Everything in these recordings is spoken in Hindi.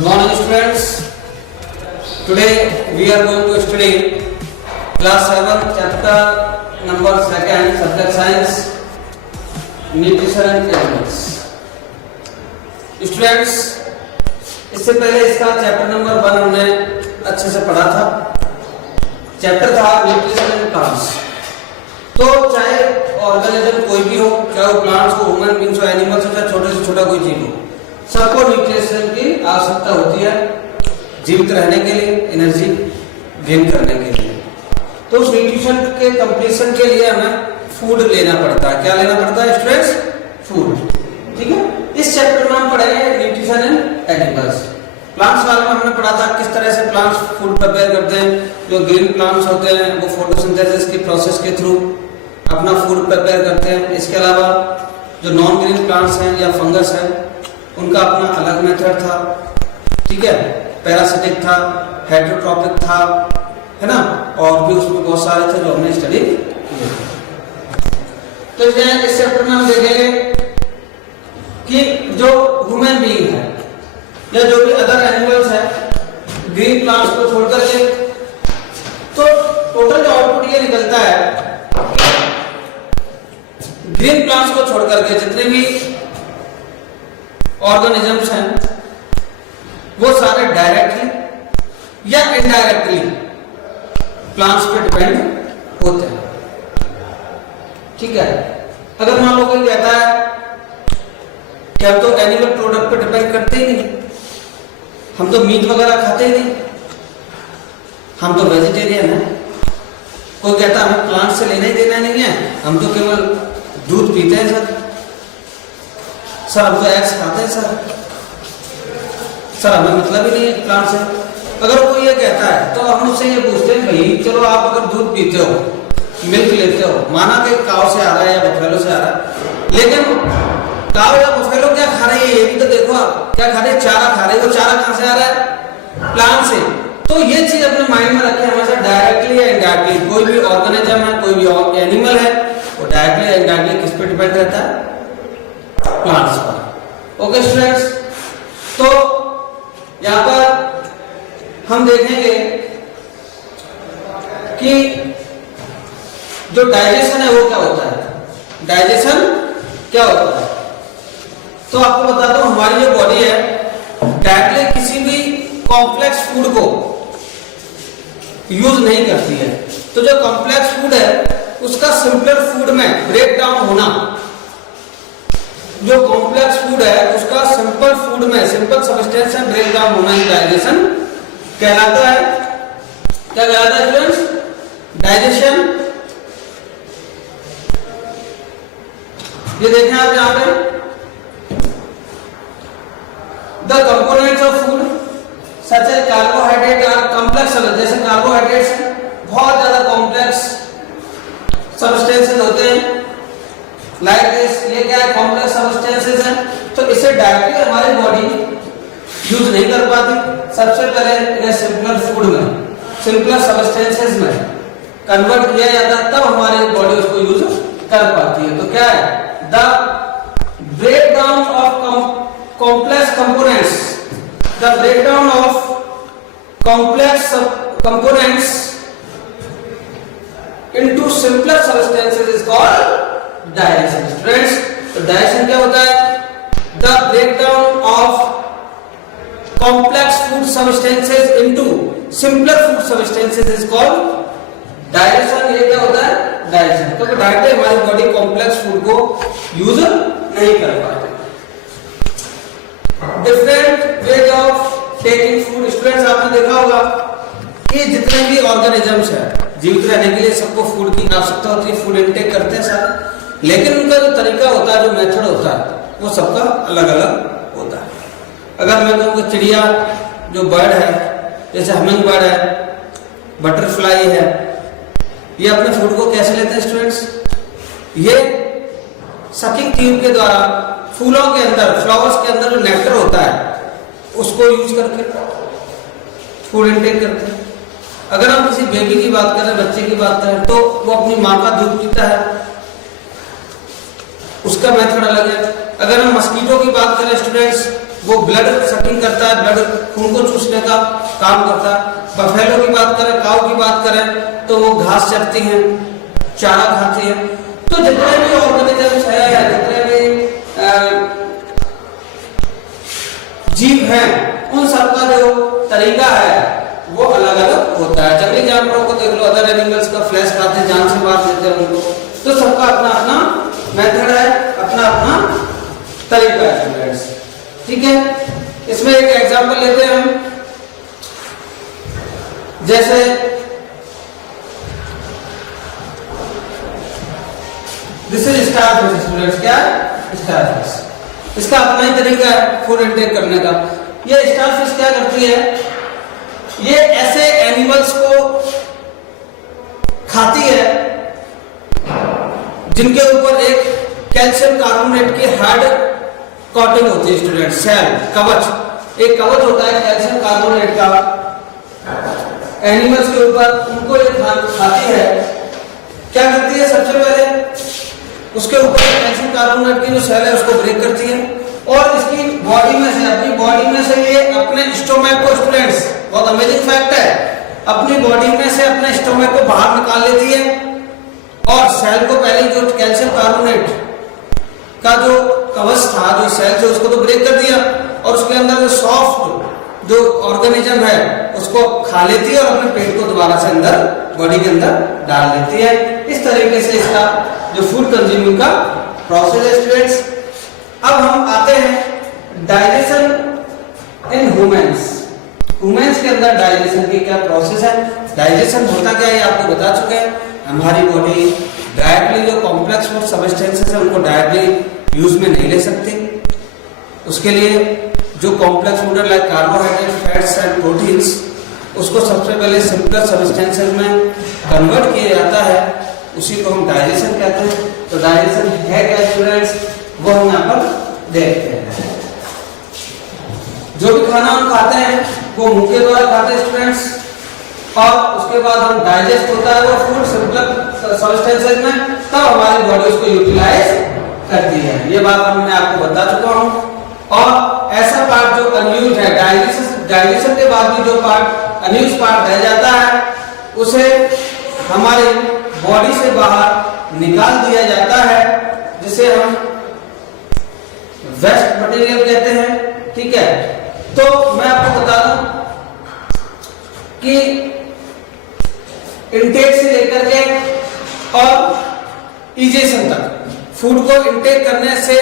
Good morning students. Today we are going to study class 7 chapter number 2 subject science nutrition and animals. Students इससे पहले इसका चैप्टर नंबर 1 हमने अच्छे से पढ़ा था. चैप्टर था न्यूट्रिशन एंड प्लांट्स. तो चाहे ऑर्गेनिज्म कोई भी हो, चाहे वो प्लांट्स हो, ह्यूमन बींग्स हो, एनिमल्स हो, चाहे छोटे से छोटा कोई जीव हो, सबको न्यूट्रिशन की आवश्यकता होती है जीवित रहने के लिए, एनर्जी गेन करने के लिए. तो उस न्यूट्रिशन के कंप्लीशन के लिए हमें फूड लेना पड़ता है. क्या लेना पड़ता है स्टूडेंट्स? फूड. ठीक है. इस चैप्टर में हम पढ़ेंगे न्यूट्रिशन एंड एनिमल्स. प्लांट्स वाले में हमने पढ़ा था किस तरह से प्लांट्स फूड प्रिपेयर करते हैं. जो ग्रीन प्लांट्स होते हैं वो फोटोसिंथेसिस की प्रोसेस के थ्रू अपना फूड प्रिपेयर करते हैं. इसके अलावा जो नॉन ग्रीन प्लांट्स हैं या फंगस हैं उनका अपना अलग मेथड था. ठीक है. पैरासिटिक था, हेटेरोट्रॉपिक था, है ना, और भी उसमें बहुत सारे थे जो हमने स्टडी किए. तो इस चैप्टर में हम देखेंगे कि जो ह्यूमन बीइंग है या जो भी अदर एनिमल्स है ग्रीन प्लांट्स को छोड़कर के, तो टोटल जो आउटपुट ये निकलता है ग्रीन प्लांट्स को छोड़कर के जितने भी ऑर्गेनिजम्स हैं वो सारे डायरेक्टली या इनडायरेक्टली प्लांट्स पे डिपेंड होते हैं. ठीक है. अगर मान लो कोई कहता है कि हम तो एनिमल प्रोडक्ट पे डिपेंड करते ही नहीं, हम तो मीट वगैरह खाते ही नहीं, हम तो वेजिटेरियन हैं. कोई कहता है हमें प्लांट से लेना ही देना नहीं है, हम तो केवल दूध पीते हैं सर हम तो एग्स खाते हैं सर हमें मतलब ही नहीं है प्लांट से. अगर कोई ये कहता है तो हम उससे ये पूछते हैं भाई चलो आप अगर दूध पीते हो, मिल्क लेते हो, माना कि काऊ से आ रहा है या बफेलो से आ रहा है, लेकिन काऊ या बफेलो क्या खा रही है ये भी तो देखो. आप क्या खा रहे हैं? चारा खा रहे हैं. वो चारा कहां से आ रहा है? प्लांट से. तो ये चीज अपने माइंड में रखें हमेशा, डायरेक्टली या इनडायरेक्टली कोई भी ऑर्गेनिज्म है, कोई भी एनिमल है, वो डायरेक्टली या इनडायरेक्टली किस पे डिपेंड रहता है? प्लांट्स पर. Okay students. तो यहां पर हम देखेंगे कि जो डाइजेशन है वो क्या होता है. डाइजेशन क्या होता है? तो आपको बता दूं हमारी जो बॉडी है डायरेक्टली किसी भी कॉम्प्लेक्स फूड को यूज नहीं करती है. तो जो कॉम्प्लेक्स फूड है उसका सिंपलर फूड में ब्रेक डाउन होना, जो कॉम्प्लेक्स फूड है उसका सिंपल फूड में, सिंपल सब्सटेंस में ब्रेक डाउन होना ही डाइजेशन कहलाता है. क्या कहलाता है स्टूडेंट्स? डाइजेशन. ये देखें आप यहां पे the components of food such as carbohydrate are complex. जैसे कार्बोहाइड्रेट्स बहुत ज्यादा कॉम्प्लेक्स सब्सटेंसेस होते हैं लाइक दिस. ये क्या है? कॉम्प्लेक्स सब्सटेंसेस हैं. तो इसे डायरेक्टली हमारी बॉडी यूज नहीं कर पाती. सबसे पहले इन्हें सिंपलर फूड में, सिंपलर सब्सटेंसेस में कन्वर्ट किया जाता है, तब हमारी बॉडी उसको यूज कर पाती है. तो क्या है? The breakdown of complex components, the breakdown of complex components into simpler substances is called digestion. Friends, तो digestion क्या होता है? The breakdown of complex food substances into simpler food substances is called digestion. ये क्या होता है? digestion. क्योंकि डायरेक्टली हमारी बॉडी कॉम्प्लेक्स फूड को यूज नहीं कर पाती. Different ways of taking food. Students आपने देखा होगा कि जितने भी ऑर्गेनिजम्स है जीवित रहने के लिए सबको फूड की आवश्यकता होती है, फूड इनटेक करते हैं सब, लेकिन उनका जो तरीका होता है, जो मेथड होता है वो सबका अलग अलग होता है. अगर मैं कहूँ कि चिड़िया जो बर्ड है, जैसे हमिंग बर्ड है, बटरफ्लाई है, ये अपने फूड को कैसे लेते हैं स्टूडेंट्स? ये सकिंग ट्यूब के द्वारा फूलों के अंदर, फ्लावर्स के अंदर जो नेक्टर होता है उसको यूज करके फूड इनटेक करते हैं. अगर हम किसी बेबी की बात करें, बच्चे की बात करें, तो वो अपनी माँ का दूध पीता है, उसका मेथड अलग है. अगर हम मस्कीटो की बात करें स्टूडेंट्स, वो ब्लड सकिंग करता है, ब्लड खून को चूसने का काम करता है। बफेलो की बात करें, काऊ की बात करें तो वो घास चरती हैं, चारा खाती हैं। तो जितने भी ऑर्गेनिजम्स है, जितने भी जीव हैं, उन सबका जो तरीका है वो अलग अलग होता है। जंगली जानवरों को देख लो, अदर एनिमल्स का फ्लैश खाते हैं, जान से मार देते हैं उनको। तो सबका अपना अपना मेथड है, अपना अपना तरीका है स्टूडेंट्स, ठीक है। इसमें एक एग्जांपल लेते हैं हम, जैसे दिस इज स्टारफिश स्टूडेंट्स। क्या है? स्टारफिश। इसका अपना ही तरीका है फूड इनटेक करने का। ये स्टारफिश क्या करती है, ये ऐसे एनिमल्स को खाती है जिनके ऊपर एक कैल्शियम कार्बोनेट की हार्ड कोटिंग होती है स्टूडेंट, सेल, कवच। एक कवच होता है कैल्शियम कार्बोनेट का एनिमल्स के ऊपर, उनको ये खाती है। क्या करती है, सबसे पहले उसके ऊपर कैल्शियम कार्बोनेट की जो सेल है उसको ब्रेक करती है और इसकी बॉडी में से, अपनी बॉडी में से ये अपने स्टोमक को, स्टूडेंट्स बहुत अमेजिंग फैक्ट है, अपनी बॉडी में से अपने स्टोमक को बाहर निकाल लेती है और सेल को पहले जो कैल्शियम कार्बोनेट का जो कवच था, जो सेल थे, उसको तो ब्रेक कर दिया और उसके अंदर जो सॉफ्ट जो ऑर्गेनिज्म है उसको खा लेती है और अपने पेट को दोबारा से अंदर बॉडी के अंदर डाल देती है। इस तरीके से इसका जो फूड कंज्यूमिंग का प्रोसेस है स्टूडेंट्स। अब हम आते हैं डाइजेशन इन ह्यूमंस। ह्यूमंस के अंदर डाइजेशन की क्या प्रोसेस है, डाइजेशन होता क्या है आपको बता चुके हैं। हमारी बॉडी डायरेक्टली जो कॉम्प्लेक्स फूड सब्सटेंसेस है उनको डायरेक्टली यूज में नहीं ले सकती। उसके लिए जो complex food like carbohydrate, fats and proteins, उसको सबसे पहले सिंपल सब्सटेंसेस में कन्वर्ट किया जाता है, उसी को हम डाइजेशन कहते हैं। तो डाइजेशन है क्या स्टूडेंट्स, वो हम यहाँ पर देखते हैं। जो भी खाना हम खाते हैं वो मुंह के द्वारा खाते हैं स्टूडेंट्स, और उसके बाद हम डाइजेस्ट होता है वो फूड सिंपल सब्सटेंसेस में, तब हमारी बॉडी उसको यूटिलाइज करती है। ये बात मैं आपको बता चुका हूँ। और ऐसा पार्ट जो अनयूज्ड है, डाइजेशन के बाद भी जो पार्ट अनयूज्ड पार्ट रह जाता है उसे हमारे बॉडी से बाहर निकाल दिया जाता है, जिसे हम वेस्ट मटेरियल कहते हैं, ठीक है। तो मैं आपको बता दूं कि इनटेक से लेकर के और इजेशन तक, फूड को इनटेक करने से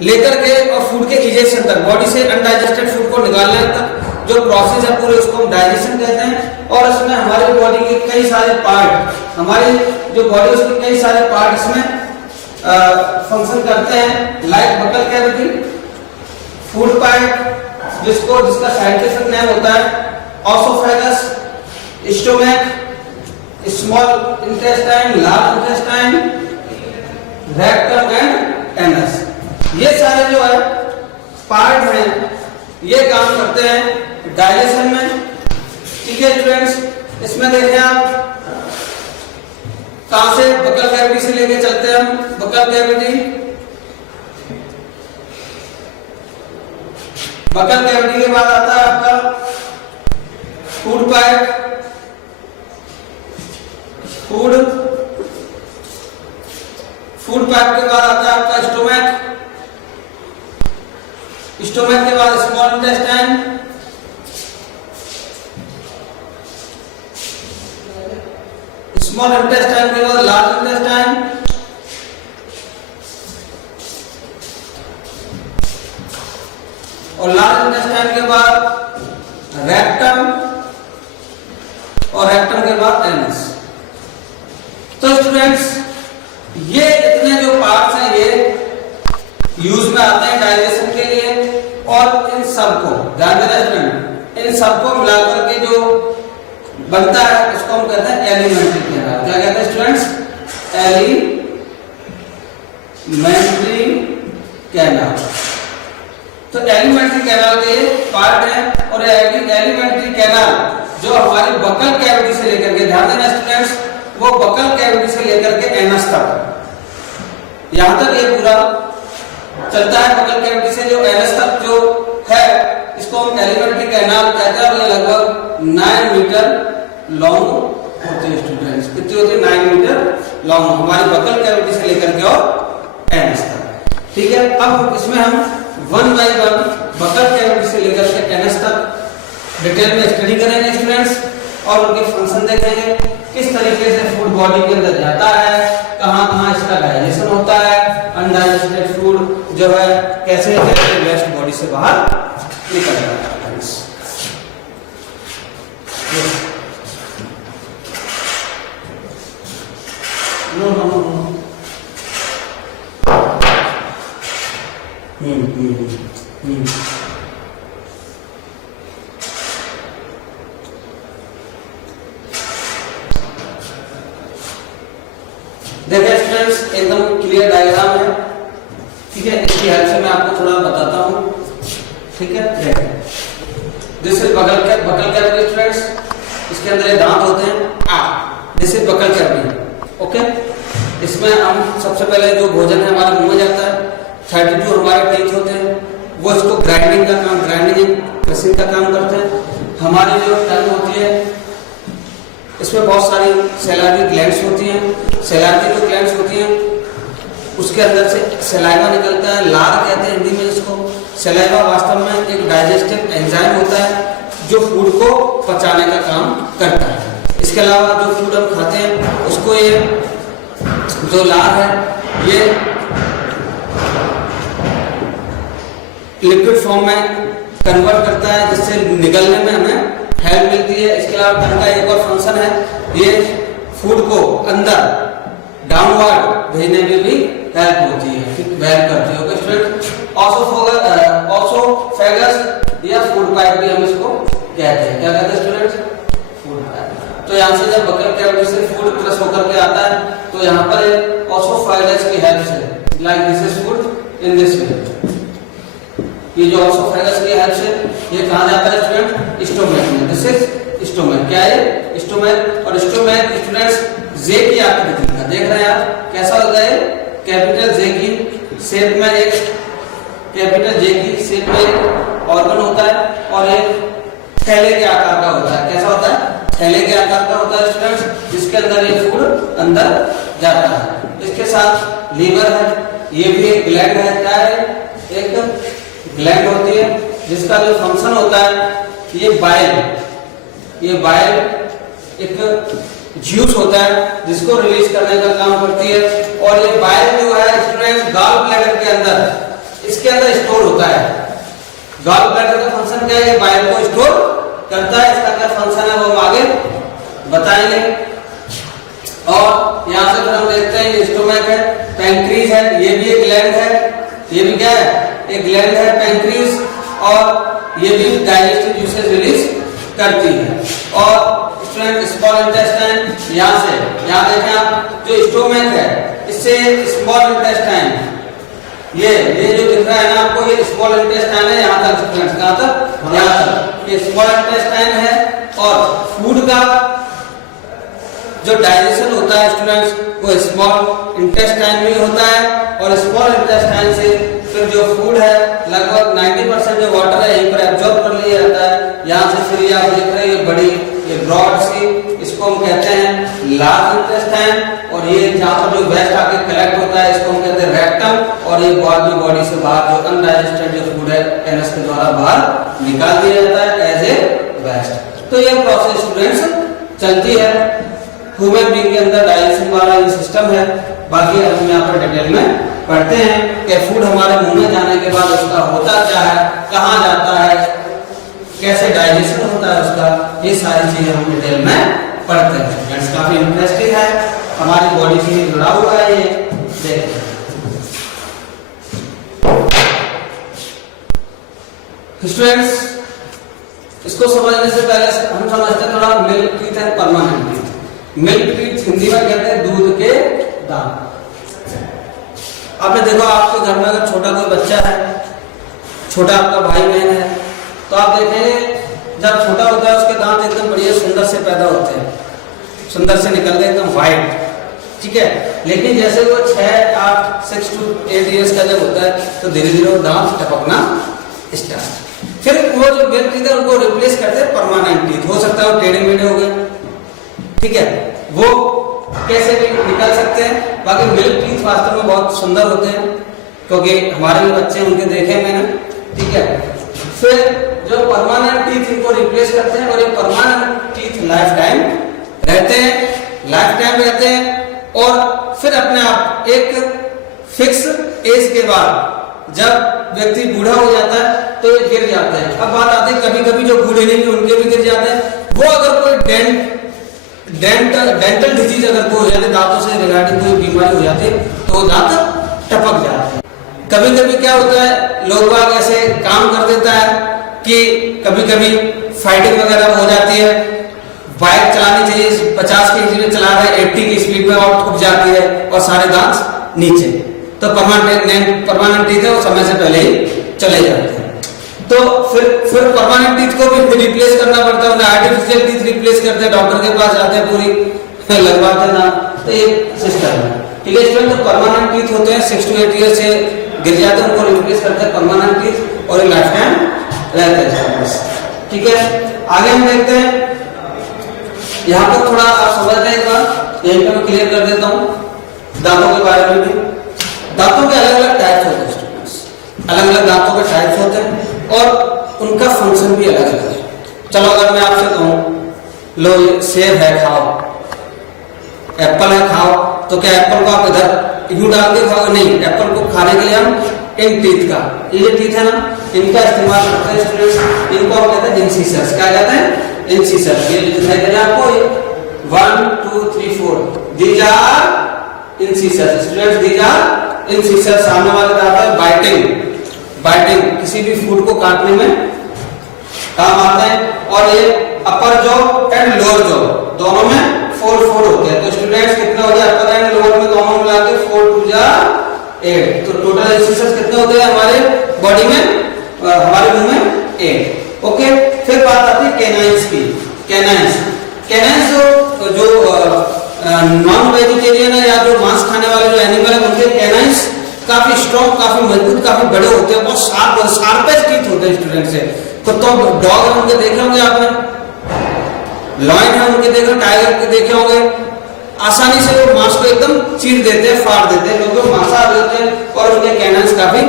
लेकर के और फूड के इजेशन तक, बॉडी से अनडाइजेस्टेड फूड को निकालने तक जो प्रोसेस है पूरे उसको हम डाइजेशन कहते हैं। और इसमें हमारी बॉडी के कई सारे पार्ट, हमारी जो बॉडी उसके कई सारे पार्ट इसमें फंक्शन करते हैं, like buccal cavity, food pipe जिसका साइंटिफिक नेम होता है oesophagus, stomach, small intestine, large intestine, rectum and anus. ये सारे जो है पार्ट हैं, ये काम करते हैं डाइजेशन में, ठीक है स्टूडेंट्स। इसमें देखें आप कहां से बकल कैविटी से लेके चलते हैं हम। बकल कैविटी के बाद आता है आपका फूड पाइप, फूड पाइप के बाद आता है आपका स्टोमक, स्टोमक के बाद स्मॉल इंटेस्टाइन, स्मॉल इंटेस्टाइन के बाद लार्ज इंटेस्टाइन, और लार्ज इंटेस्टाइन के बाद रेक्टम, और रेक्टम के बाद एनस। तो स्टूडेंट्स ये इतने जो पार्ट्स हैं ये यूज में आते हैं डाइजेशन के लिए, और इन सबको ध्यान देना स्टूडेंट, इन सबको मिलाकर के जो बनता है उसको हम कहते हैं एलिमेंट्री कैनाल। क्या कहते हैं स्टूडेंट्स? Alimentary canal. तो एलिमेंट्री कैनाल के पार्ट है, और एलिमेंट्री कैनाल जो हमारी बकल कैविटी से लेकर के, ध्यान देना स्टूडेंट्स, वो बकल कैविटी से लेकर के एनस तक, यहां तक ये पूरा चलता है। बकल कैविटी से जो एनस तक जो है, इसको हम एलिमेंट्री कैनाल कहते हैं, और ये लगभग 9 मीटर लॉन्ग होते हैं स्टूडेंट्स। कितनी होती है? 9 मीटर लॉन्ग, हमारी बकल कैविटी से लेकर के और एनस तक। ठीक है, अब इसमें हम 1 बाय 1 बकल कैविटी से लेकर के एनस तक डिटेल में स्टडी करेंगे स्टूडेंट्स, और उनके फंक्शन देखेंगे, किस तरीके से फूड बॉडी के अंदर जाता है, कहाँ कहाँ इसका डाइजेशन होता है, अनडाइजेस्टेड फूड जो है कैसे कैसे वेस्ट बॉडी से बाहर निकल जाता है। नो नो नो देखिए स्टूडेंट्स, एकदम क्लियर डायग्राम है। ठीक है, इसकी हेल्प से मैं आपको थोड़ा बताता हूँ। ठीक है, देखिए this is buccal cavity students, इसके अंदर ये दांत होते हैं। This is buccal cavity. Okay, इसमें हम सबसे पहले जो भोजन है हमारे मुंह में जाता है, 32 हमारे टीथ होते हैं, वो इसको ग्राइंडिंग का काम, ग्राइंडिंग क्रशिंग का काम करते हैं। हमारी जो टंग होती है, इसमें बहुत सारी सैलाइवरी ग्लैंड्स होती हैं। सैलाइवरी जो ग्लैंड्स होती हैं उसके अंदर से सलाइवा निकलता है, लार कहते हैं हिंदी में इसको। सलाइवा वास्तव में एक डाइजेस्टिव एंजाइम होता है जो फूड को पचाने का काम करता है। इसके अलावा जो फूड हम खाते हैं उसको ये जो लार है ये लिक्विड फॉर्म में कन्वर्ट करता है, जिससे निगलने में हमें हेल्प मिलती है। इसके अलावा टंग का एक और फंक्शन है, ये फूड को अंदर डाउनवर्ड भेजने में भी हेल्प होती है, हेल्प करती है। ओके स्टूडेंट, ऑसोफेगस या फूड पाइप भी हम इसको कहते हैं। क्या कहते हैं स्टूडेंट्स? Food pipe. तो यहाँ से जब बकल कैविटी से फूड क्रश होकर के आता है तो यहाँ पर ऑसोफेगस की हेल्प से, like this is food in this way, ये जो ऑसोफेगस की हेल्प से ये कहाँ जाता है स्टूडेंट? स्टोमैक में। This is stomach. क्या है? स्टोमैक। और स्टोमैक स्टूडेंट्स जे की आकृति का, देख रहे हैं आप कैसा होता है? कैपिटल जे की शेप में, एक कैपिटल जे की शेप में एक ऑर्गन होता है और एक थैले के आकार का होता है। कैसा होता है? थैले के आकार का होता है स्टूडेंट्स, जिसके अंदर ये फूड अंदर जाता है। इसके साथ लीवर है, ये भी एक ग्लैंड है। क्या है? एक ग्लैंड होती है जिसका जो फंक्शन होता है ये बाइल एक ज्यूस होता है जिसको रिलीज करने का काम करती है। और ये बाइल जो है स्टूडेंट गॉल ब्लैडर के अंदर, इसके अंदर स्टोर होता है। गॉल ब्लैडर का फंक्शन क्या है? ये बाइल को स्टोर करता है। इसका क्या फंक्शन है वो हम आगे बताएंगे। और यहाँ से फिर हम देखते हैं ये स्टोमैक है, पैंक्रीज है, ये भी एक ग्लैंड है। ये भी क्या है? एक ग्लैंड है पैंक्रीज, और ये भी डाइजेस्टिव जूसेस रिलीज करती है। और स्टूडेंट स्मॉल इंटेस्टाइन, यहाँ से यहाँ देखें आप, जो स्टोमैक है इससे स्मॉल इंटेस्टाइन, ये जो दिख रहा है ना आपको, ये स्मॉल इंटेस्टाइन है। यहाँ तक स्टूडेंट्स, कहाँ तक? यहाँ तक ये स्मॉल इंटेस्टाइन है। और फूड का जो डाइजेशन होता है स्टूडेंट्स वो स्मॉल इंटेस्टाइन में होता है। और स्मॉल इंटेस्टाइन से फिर जो फूड है लगभग 90% जो वाटर है यहीं पर एब्जॉर्ब कर लिया जाता है। यहाँ से फिर ये आप देख रहे हैं ये बड़ी, ये ब्रॉड सी, इसको हम कहते हैं लार्ज इंटेस्टाइन। और ये जहाँ पर जो वेस्ट आके कलेक्ट होता है इसको हम कहते हैं रेक्टम। और ये बॉडी से बाहर जो अनडाइजेस्टेड जो फूड है एनस के द्वारा बाहर निकाल दिया जाता है एज ए वेस्ट। तो ये प्रोसेस स्टूडेंट्स चलती है। ह्यूमन बीइंग के अंदर डाइजेशन वाला ये सिस्टम है। बाकी हम यहाँ पर डिटेल में पढ़ते हैं कि फूड हमारे मुंह में जाने के बाद उसका होता क्या है, कहाँ जाता है, कैसे डाइजेशन होता है उसका, ये सारी चीजें हम डिटेल में पढ़ते हैं। फ्रेंड्स काफी इंटरेस्टिंग है, हमारी बॉडी से जुड़ा हुआ है ये। देखिए स्टूडेंट्स, इसको समझने से पहले हम समझते हैं थोड़ा milk teeth and permanent teeth. Milk teeth Hindi में कहते हैं दूध के दांत। आपने देखो आपके घर में अगर छोटा कोई बच्चा है, छोटा आपका भाई बहन है, तो आप देखेंगे जब छोटा होता है उसके दांत एकदम बढ़िया सुंदर से पैदा होते हैं, सुंदर से निकलते हैं एकदम व्हाइट। ठीक है, लेकिन जैसे वो 6 to 8 इयर्स का जब होता है तो धीरे धीरे वो दांत टपकना स्टार्ट। फिर वो जो मिल्क टीथ है उनको रिप्लेस करते हैं परमानेंट टीथ। हो सकता है वो टेढ़े मेढ़े हो गए, ठीक है, वो कैसे भी निकल सकते हैं। बाकी मिल्क टीथ वास्तव में बहुत सुंदर होते हैं, क्योंकि हमारे भी बच्चे उनके देखे मैंने, ठीक है। फिर जो परमानेंट टीथ इनको रिप्लेस करते हैं, और ये परमानेंट टीथ लाइफ टाइम रहते हैं, लाइफ टाइम रहते हैं। और फिर अपने आप एक फिक्स एज के बाद जब व्यक्ति बूढ़ा हो जाता है तो ये गिर जाते हैं। अब बात आती है कभी कभी जो बूढ़े नहीं उनके भी गिर जाते हैं। वो अगर कोई डेंटल डिजीज अगर कोई हो जाती है, दांतों से रिगार्डिंग कोई बीमारी हो जाती है, तो वो दांत टपक जाते हैं। कभी कभी क्या होता है, लोग बाग ऐसे काम कर देता है कि कभी कभी फाइटिंग वगैरह हो जाती है, बाइक चलानी चाहिए 50 की स्पीड में चला रहे हैं, 80 की स्पीड में और ठुक जाती है और सारे दांत नीचे, तो परमानेंट टीथ है वो समय से पहले ही चले जाते हैं। तो फिर परमानेंट टीथ को भी रिप्लेस करना पड़ता है, आर्टिफिशियल टीथ रिप्लेस करते हैं, डॉक्टर के पास जाते हैं, पूरी लगवाते ना, तो ये सिस्टम है। ठीक है स्टूडेंट, तो परमानेंट टीथ होते हैं 6 to 8 ईयर से गिर जाते हैं, उनको रिप्लेस करते हैं परमानेंट टीथ, और लाइफ टाइम रहते हैं। ठीक है, आगे हम देखते हैं। यहाँ पर थोड़ा आप समझ रहे एक बार, यहीं पर मैं क्लियर कर देता हूँ दांतों के बारे में भी। दांतों के अलग अलग टाइप्स होते हैं स्टूडेंट्स, अलग अलग दांतों के टाइप्स होते हैं और उनका फंक्शन भी अलग अलग है। चलो अगर मैं आपसे कहूँ लो सेब है खाओ, एप्पल है खाओ, तो क्या एप्पल को आप इधर यूं डाल के खाओ? नहीं, एप्पल को खाने के लिए हम इन टीथ का, ये टीथ है ना, इनका इस्तेमाल करते हैं स्टूडेंट्स। इनको हम कहते हैं इंसिसर्स। क्या कहते हैं? इंसिसर्स। ये दिखाई दे रहा है आपको, 1 2 3 4 these are incisors students, these are incisors. सामने वाले दांत है बाइटिंग, किसी भी फूड को काटने में काम आते हैं। और ये अपर जॉ एंड लोअर जॉ दोनों में 4 होते हैं। तो स्टूडेंट्स कितना हो गया अपर एंड लोअर में दोनों मिला के 4 2 जा 8, तो टोटल इंसिसर्स कितने होते हैं हमारे बॉडी में, हमारे मुंह में 8। ओके, फिर बात आती है कैनाइंस की। कैनाइंस जो नॉन वेजिटेरियन है या जो मांस खाने वाले जो एनिमल है, उनके कैनाइंस काफी स्ट्रॉन्ग, काफी मजबूत, काफी बड़े होते हैं, बहुत शार्पेस्ट टीथ होते हैं स्टूडेंट से। तो डॉग है उनके देखे होंगे आपने, लॉयन है उनके देखे, टाइगर के देखे होंगे, आसानी से वो मांस को एकदम चीर देते हैं, फाड़ देते हैं, क्योंकि मांसाहारी होते हैं और उनके कैनाइंस काफी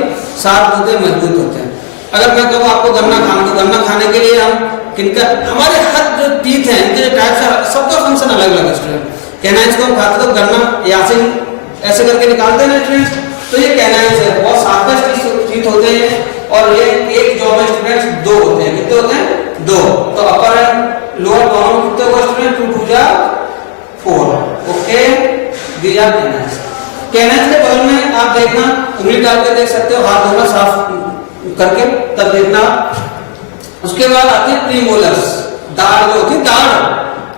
शार्प होते हैं, मजबूत होते हैं। अगर मैं कहूँ आपको गन्ना खाना, तो गन्ना खाने के लिए हम किनका, हमारे हर जो टीथ है इनके टाइप से सबका फंक्शन अलग अलग है स्टूडेंट। कैनाइंस को हम खाते तो गन्ना यहाँ से ऐसे करके निकालते हैं स्टूडेंट्स, तो ये कैनाइंस है, बहुत शार्पेस्ट टीथ होते हैं। और ये एक जॉ में स्टूडेंट्स 2 होते हैं, कितने होते हैं? 2। तो अपर एंड लोअर दोनों में कितने होगा स्टूडेंट? 2 2 जा 4। Okay, these are canines. Canines के बगल में आप देखना, उंगली डाल के देख सकते हो, हाथ धोना साफ करके तब देखना। उसके बाद आती है प्रीमोलर्स, दाढ़ जो होती है, दाढ़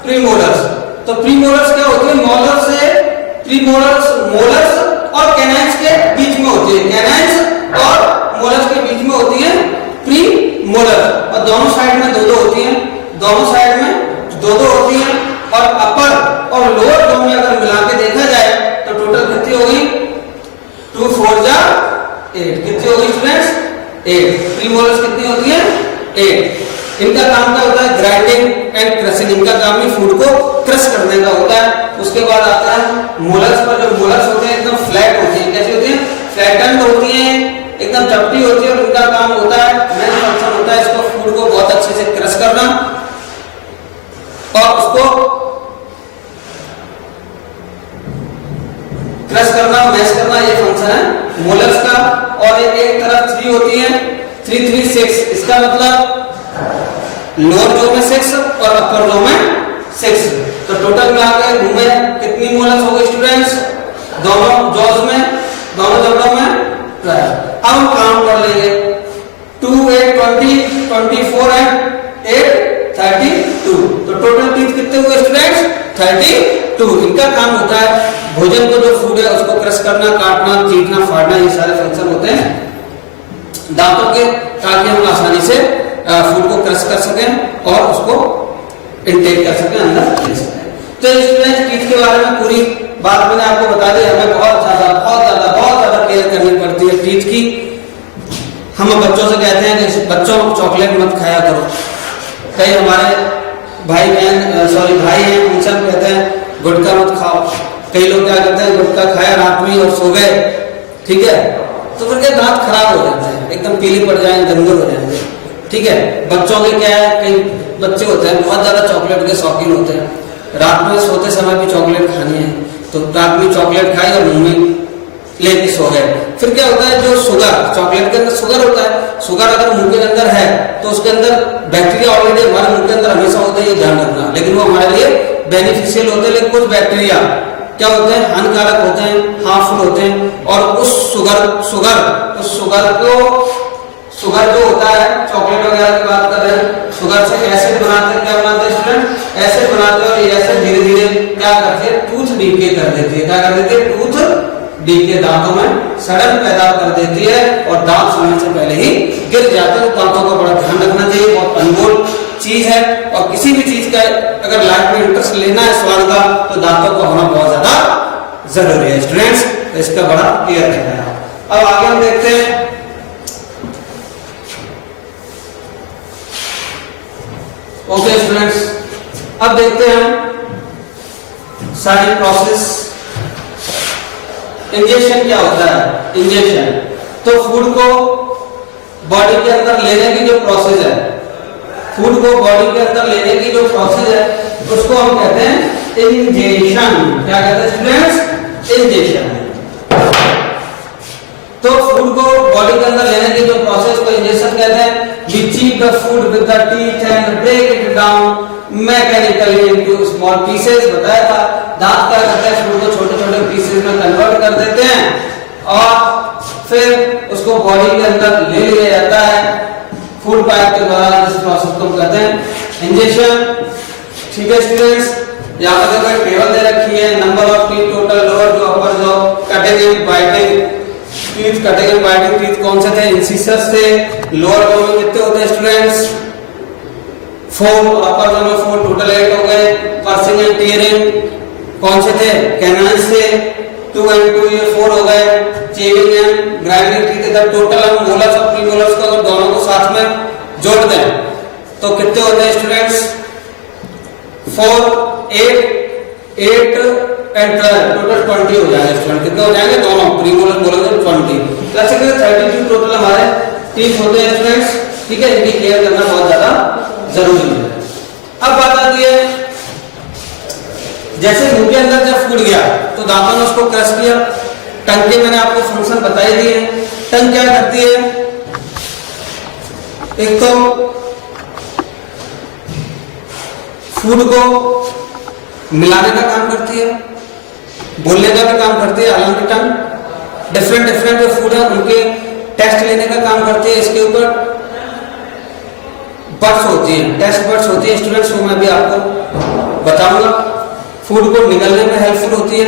प्रीमोलर्स। तो प्रीमोलर्स क्या होती है? मोलर से प्रीमोलर्स, मोलर्स और कैनाइंस के बीच में होती है, कैनाइंस और मोलर्स के बीच में होती है प्रीमोलर, और दोनों साइड में 2 होती हैं, दोनों साइड में 2 होती हैं। और अपर और लोअर जॉ में अगर मिला के देखा जाए तो टोटल कितनी हो गई? 2 4 जा 8। कितनी हो गई स्टूडेंट्स? 8। प्रीमोलर्स कितनी होती है? 8। इनका काम क्या होता है? Grinding and crushing. इनका काम ही फूड को क्रश करने का होता है। उसके बाद आता है मोलर्स पर। जो मोलर्स होते हैं एकदम फ्लैट होती है, कैसी होती है? फ्लैटेंड होती है, एकदम चपटी होती है, और उनका काम होता है, मेन फंक्शन होता है इसको फूड को बहुत अच्छे से क्रश करना और उसको क्रश करना, मैश करना, ये फंक्शन है मोलर्स का। और एक तरफ 3 होती है, 3 3 6। इसका मतलब लोअर जॉ में 6 और अपर जॉ में 6। तो टोटल मिला के मुंह में कितनी मोलर्स हो गई स्टूडेंट्स? दोनों जॉज में, दोनों जबड़ों में 12। अब हम काउंट कर लेंगे, 2 8 20 24 एंड 8 32। तो टोटल टीथ कितने हुए स्टूडेंट्स? 32। इनका काम होता है भोजन को, जो फूड है उसको क्रश करना, काटना, चीरना, फाड़ना, ये सारे फंक्शन होते हैं दांतों के, ताकि हम आसानी से फूड को क्रश कर सकें और उसको इंटेक कर सकें, अंदर ले सकें। तो स्टूडेंट्स टीथ के बारे में पूरी बात मैंने आपको बता दी। हमें बहुत ज्यादा केयर करनी पड़ती है टीथ की। हम बच्चों से कहते हैं कि बच्चों चॉकलेट मत खाया करो। कई हमारे भाई हैं उनसे हम कहते हैं गुटखा मत खाओ। कई लोग क्या करते हैं, गुटखा खाया रात में और सो गए, ठीक है, तो फिर क्या दांत खराब हो जाते हैं, एकदम पीले पड़ जाएंगे, गंदे हो जाएंगे, ठीक है। बच्चों के क्या है, कई बच्चे होते हैं बहुत ज्यादा चॉकलेट के शौकीन होते हैं, रात में सोते समय भी चॉकलेट खानी है, तो रात में चॉकलेट खाई और मुंह में लेके सो गए। फिर क्या होता है, जो शुगर, चॉकलेट के अंदर शुगर होता है, शुगर अगर मुंह के अंदर है तो उसके अंदर बैक्टीरिया ऑलरेडी हमारे मुंह के अंदर हमेशा होते हैं, ये ध्यान रखना, लेकिन वो हमारे लिए बेनिफिशियल होते हैं। लेकिन कुछ बैक्टीरिया क्या होते हैं, हानिकारक होते हैं, हार्मफुल होते हैं, और उस शुगर जो होता है, चॉकलेट वगैरह की बात कर रहे हैं, शुगर से एसिड बनाते हैं, क्या बनाते हैं स्टूडेंट, एसिड बनाते हैं, और ये एसिड धीरे धीरे क्या करते हैं, टूथ डीके कर देती है, क्या कर देती है, टूथ डीके, दांतों में सड़न पैदा कर देती है, और दांत समय से पहले ही गिर जाते हैं। दांतों का बड़ा ध्यान रखना चाहिए, बहुत अनमोल चीज है, और किसी भी चीज का अगर लाइफ में इंटरेस्ट लेना है स्वाद का, तो दांतों का होना बहुत ज्यादा जरूरी है स्टूडेंट्स, तो इसका बड़ा क्लियर रखना है। अब आगे हम देखते हैं, ओके स्टूडेंट्स, अब देखते हैं हम सारी प्रोसेस। इंजेक्शन क्या होता है, इंजेक्शन तो फूड को बॉडी के अंदर लेने की जो प्रोसेस है, फूड को बॉडी के अंदर लेने की जो प्रोसेस है, उसको हम कहते हैं इंजेक्शन। क्या कहते हैं स्टूडेंट्स, इंजेक्शन। तो फूड को बॉडी के अंदर लेने की जो प्रोसेस को इंजेक्शन कहते हैं। We chew the food with the teeth and break it down mechanically into small pieces। बताया था, दांत क्या करते हैं, फूड को छोटे छोटे पीसेस में कन्वर्ट कर देते हैं, और फिर उसको बॉडी के अंदर ले लिया जाता है फूड पाइप के द्वारा, जिस प्रोसेस को कहते हैं इंजेक्शन। ठीक है स्टूडेंट्स, यहाँ पर देखो टेबल दे रखी है, number of teeth total, lower जो, अपर जो, cutting and biting teeth, cutting and biting teeth कौन से थे, इंसिसर्स थे। लोअर जो में कितने होते हैं स्टूडेंट्स, 4, अपर जो में 4, टोटल 8 हो गए। पर्सिंग एंड टीयरिंग कौन से थे, कैनाइंस थे, 2 एंड 2 ये 4 हो गए। चेविंग एंड ग्राइंडिंग टीथ इधर टोटल हम मोलर्स और प्रीमोलर्स को अगर दोनों को साथ में जोड़ दें तो कितने होते हैं स्टूडेंट्स, 4, 8 एंड 12, टोटल 20 हो जाएंगे स्टूडेंट। कितने हो जाएंगे, दोनों प्रीमोलर मोलर 20, प्लस 32 टोटल हमारे टीथ होते हैं स्टूडेंट्स। ठीक है, इनकी क्लियर करना बहुत ज्यादा जरूरी है। अब बात आती है, जैसे मुंह के अंदर जब फूड गया तो दांतों ने उसको क्रश किया। टंग के मैंने आपको फंक्शन बताई दी है। टंग क्या करती है, एक तो फूड को मिलाने का काम करती है, बोलने का भी काम करती है। हालांकि टंग डिफरेंट जो फूड है उनके टेस्ट लेने का काम करती है। इसके ऊपर बर्ड्स होती है, टेस्ट बर्ड्स होती है स्टूडेंट्स, को मैं भी आपको बताऊंगा। फूड को निगलने में हेल्पफुल होती है,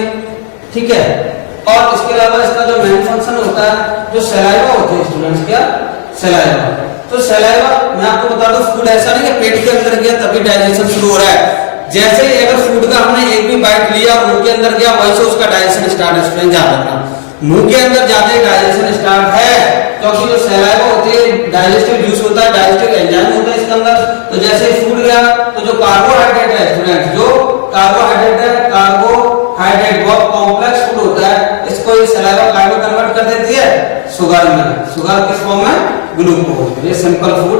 ठीक है। और इसके अलावा इसका जो मेन फंक्शन होता है, जो सलाइवा होते हैं स्टूडेंट्स, क्या सलाइवा। तो सलाइवा मैं आपको बता दूं, फूड ऐसा नहीं कि पेट के अंदर गया तभी डाइजेशन शुरू हो रहा है। जैसे ही अगर फूड का हमने एक भी बाइट लिया और मुंह के अंदर गया, वहीं से उसका डाइजेशन स्टार्ट है स्टूडेंट, याद रखना। मुंह के अंदर जाते ही डाइजेशन स्टार्ट है, क्योंकि जो सलाइवा होती है डाइजेस्टिव जूस होता है, डाइजेस्टिव एंजाइम होता है इसके अंदर। तो जैसे ही फूड गया तो जो कार्बोहाइड्रेट है स्टूडेंट, जो कार्बोहाइड्रेट है, कार्बोहाइड्रेट बहुत कॉम्प्लेक्स फूड होता है, इसको ये सलाइवा काय में कन्वर्ट कर देती है, शुगर में। शुगर किस फॉर्म में, ग्लूकोज। ये सिंपल फूड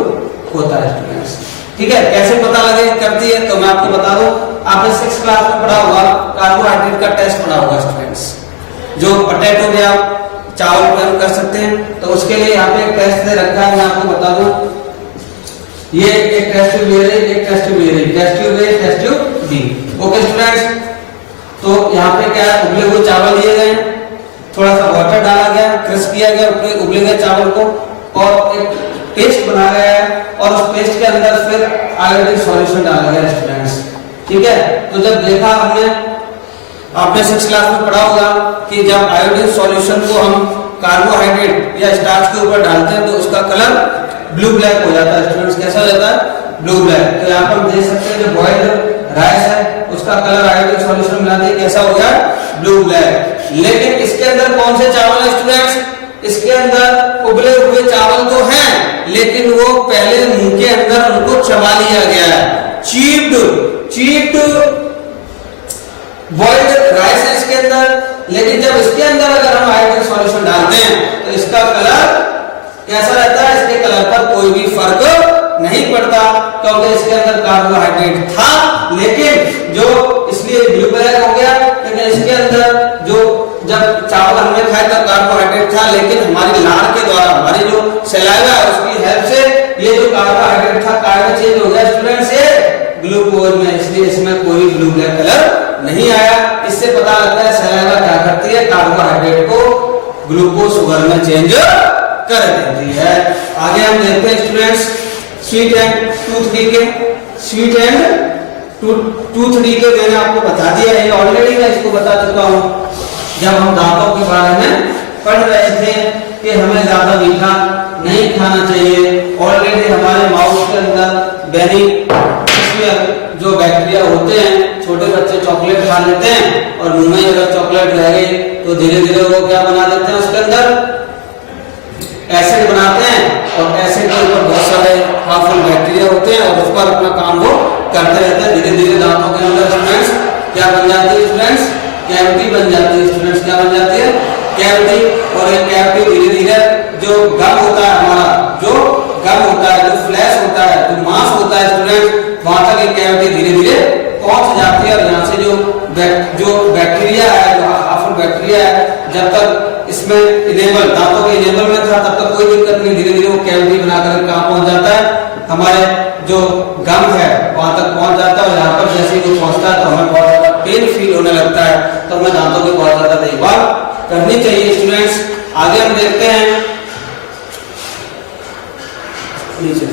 होता है स्टूडेंट्स। ठीक है, कैसे पता लगे करती है, तो मैं आपको बता दूं, आपने 6th क्लास में पढ़ा होगा, कार्बोहाइड्रेट का टेस्ट पढ़ा होगा स्टूडेंट्स। जो पोटैटो में आप चावल पर कर सकते हैं, तो उसके लिए यहाँ पे एक टेस्ट दे रखा है, मैं आपको बता दूं। ये एक टेस्ट ट्यूब ले रही, एक टेस्ट ट्यूब ले रही, test tube A, test tube B. Okay students, तो यहाँ पे क्या है, उबले हुए चावल लिए गए, थोड़ा सा वाटर डाला गया, क्रश किया गया उबले गए चावल को, और एक पेस्ट बनाया गया है, और उस पेस्ट के अंदर फिर आयोडीन सॉल्यूशन डाला गया स्टूडेंट्स। ठीक है, तो जब देखा हमने, आपने 6th क्लास में पढ़ा होगा कि जब आयोडीन सॉल्यूशन को हम कार्बोहाइड्रेट या स्टार्च के ऊपर डालते हैं तो उसका कलर ब्लू ब्लैक हो जाता है स्टूडेंट्स। कैसा हो जाता है, ब्लू ब्लैक। तो यहाँ पर हम देख सकते हैं जो बॉइल्ड राइस है उसका कलर आयोडीन सॉल्यूशन मिला दिए, कैसा हो गया, ब्लू ब्लैक। लेकिन इसके अंदर कौन से चावल है स्टूडेंट्स, इसके अंदर उबले हुए चावल तो हैं, लेकिन वो पहले मुंह के अंदर उनको चबा लिया गया है। चीप्ड बॉइल्ड राइस है इसके अंदर, लेकिन जब इसके अंदर अगर हम हाइड्रेट सॉल्यूशन डालते हैं तो इसका कलर कैसा रहता है, इसके कलर पर कोई भी फर्क नहीं पड़ता, क्योंकि इसके अंदर कार्बोहाइड्रेट था, लेकिन जो इसलिए ब्लू ब्लैक हो गया। लेकिन इसके अंदर जो जब चावल हमने खाया तो कार्बोहाइड्रेट था, लेकिन हमारी लार के द्वारा हमारी जो सलाइवा है उसकी हेल्प से ये जो कार्बोहाइड्रेट था कार्बन चेंज हो गया स्टूडेंट्स से ग्लूकोज में, इसलिए इसमें कोई ब्लू ब्लैक कलर नहीं आया। इससे पता लगता है सलाइवा क्या करती है, कार्बोहाइड्रेट को ग्लूकोज शुगर में चेंज कर देती है। आगे हम देखते हैं students sweet and tooth D के मैंने आपको बता दिया है, ऑलरेडी मैं इसको बता चुका हूं जब हम दांतों के बारे में पढ़ रहे थे कि हमें ज्यादा मीठा नहीं खाना चाहिए। ऑलरेडी हमारे माउथ के अंदर बेनी जो बैक्टीरिया होते हैं, छोटे बच्चे चॉकलेट खा लेते हैं और मुंह में अगर चॉकलेट रह गई तो धीरे धीरे वो क्या बना देते हैं, उसके अंदर एसिड बनाते हैं और एसिड के ऊपर बहुत सारे हार्मफुल बैक्टीरिया होते हैं और उस पर अपना काम वो करते रहते हैं। धीरे धीरे दांतों के अंदर स्टूडेंट्स क्या बन जाती है, स्टूडेंट्स कैविटी बन जाती है। स्टूडेंट्स क्या बन जाती है, कैविटी। और ये कैविटी धीरे धीरे जो गम होता है हमारा, जो गम होता है, जो फ्लैश होता है, जो मांस होता है स्टूडेंट्स, वहां तक ये कैविटी धीरे धीरे पहुंच जाती है और यहाँ से जो बैक्टीरिया है, जो हार्मफुल बैक्टीरिया है, जब तक इसमें इनेबल दांतों के इनेबल में था तब तक कोई दिक्कत नहीं, धीरे धीरे वो कैविटी बनाकर कहाँ पहुंच जाता है, हमारे जो गम है वहां तक पहुंच जाता है। और यहाँ पर जैसे ही वो पहुंचता है तो हमें बहुत ज्यादा पेन फील होने लगता है, तो हमें दांतों की बहुत ज्यादा देखभाल करनी चाहिए स्टूडेंट्स। आगे हम देखते हैं नीचे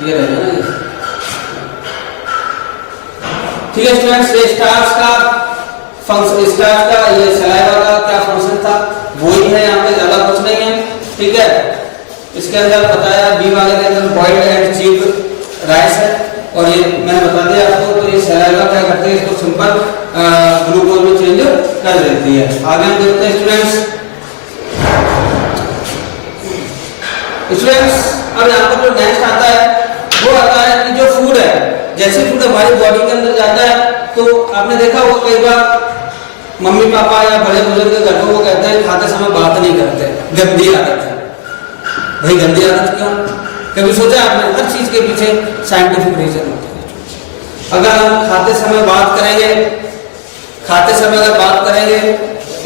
ये रहेगा ना, ठीक है स्टूडेंट्स। ये स्टार्च का फंक्शन, स्टार्च का ये सलाइवा का क्या फंक्शन था वही है, यहाँ पे ज्यादा कुछ नहीं है, ठीक है। इसके अंदर बताया बी वाले के अंदर बॉइल्ड एंड चीप्ड राइस है और ये मैंने बता दिया आपको। तो ये सलाइवा क्या करती है, इसको सिंपल ग्लूकोज में चेंज कर देती है। आगे हम देखते हैं स्टूडेंट्स। अब यहाँ पर जो नेक्स्ट आता है वो आता है कि जो फूड है, जैसे फूड हमारी बॉडी के अंदर जाता है तो आपने देखा होगा कई बार मम्मी पापा या बड़े बुजुर्ग के घर में वो कहते हैं खाते समय बात नहीं करते, गंदी आदत है। भाई गंदी आदत क्यों, कभी सोचा आपने? हर चीज के पीछे साइंटिफिक रीजन होता है। अगर हम खाते समय बात करेंगे, खाते समय अगर बात करेंगे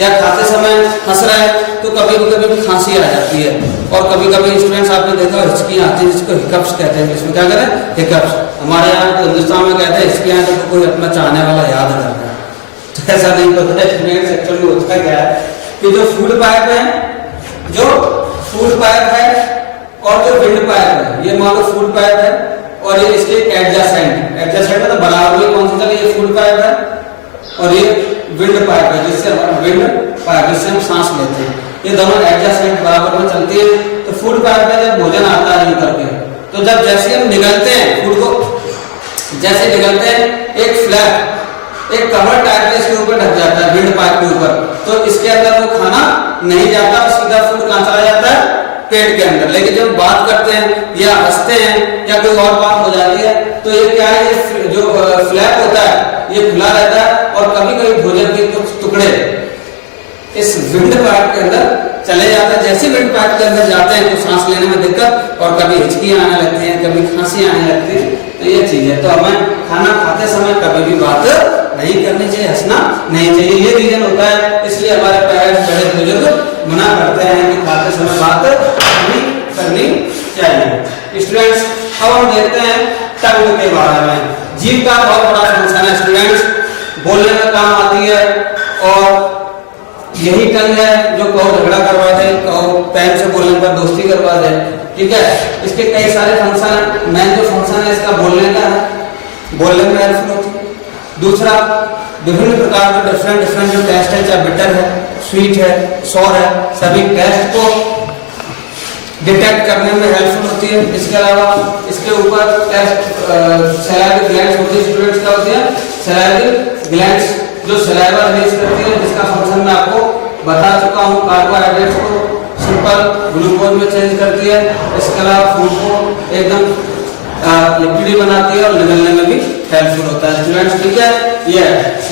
या खाते समय हंस रहे हैं तो कभी कभी खांसी आ जाती है और कभी कभी स्टूडेंट्स आपने देखा हिचकियां आती है, जिसको हिकअप्स कहते हैं। इसमें क्या करें, हिकअप्स। हमारे यहाँ हिंदुस्तान में कहते हैं हिचकियां तो कोई अपना चाहने वाला याद करता है, तो ऐसा नहीं होता है स्टूडेंट्स। एक्चुअली होता क्या है कि जो फूड पाइप है, जो फूड पाइप है और जो विंड पाइप है, ये मान लो फूड पाइप है और ये इसके एडजस्टेंट मतलब बराबर में कौन सी जगह, ये फूड पाइप है और ये विंड पाइप है, जिससे विंड पाइप जिससे हम सांस लेते हैं। ये दोनों एडजस्टेंट बराबर में चलती है। तो फूड पाइप में जब भोजन आता है यूं करके, तो जब जैसे हम निगलते हैं फूड को, जैसे निगलते हैं एक फ्लैप, एक कवर टाइप में इसके ऊपर ढक जाता है विंड पाइप के ऊपर, तो इसके अंदर वो खाना नहीं जाता, सीधा फूड कहाँ चला जाता है, पेट के अंदर। लेकिन जब बात करते हैं या हंसते हैं या कोई और बात हो जाती है तो ये क्या है, ये जो फ्लैप होता है ये खुला रहता है और कभी कभी भोजन के कुछ टुकड़े इस विंड पाइप के अंदर चले जाते हैं। जैसे विंड पाइप के अंदर जाते हैं तो सांस लेने में दिक्कत और कभी हिचकियां आने लगती हैं, कभी खांसी आने लगती है। तो ये चीज है, तो हमें खाना खाते समय कभी भी बात नहीं करनी चाहिए, हंसना नहीं चाहिए, ये रीजन होता है। इसलिए हमारे पेरेंट्स बड़े बुजुर्ग मना करते हैं कि खाते समय बात नहीं करनी चाहिए। स्टूडेंट्स अब हम देखते हैं टंग के बारे में। जीभ का बहुत बड़ा फंक्शन है स्टूडेंट्स, बोलने में काम आती है और यही टंग है जो कहो झगड़ा करवा दे, कहो पैन से बोलने पर दोस्ती करवा दे, ठीक है। इसके कई सारे फंक्शन है, मेन जो फंक्शन है इसका बोलने का है, बोलने में हेल्पफुल होती है। दूसरा विभिन्न प्रकार के डिफरेंट जो टेस्ट है, चाहे बिटर है, स्वीट है, सॉर है, सभी टेस्ट को डिटेक्ट करने में हेल्पफुल होती है। इसके अलावा इसके ऊपर टेस्ट सलाइवरी ग्लैंड्स होती है स्टूडेंट्स, क्या होती है सलाइवरी ग्लैंड्स जो सलाइवा रिलीज करती है, जिसका फंक्शन मैं आपको बता चुका चुका हूँ, कार्बोहाइड्रेट्स को सिंपल ग्लूकोज में चेंज करती है, इसके अलावा फूड को एकदम लिक्विड बनाती है और निगलने में भी हेल्पफुल होता है स्टूडेंट्स। ठीक है, ये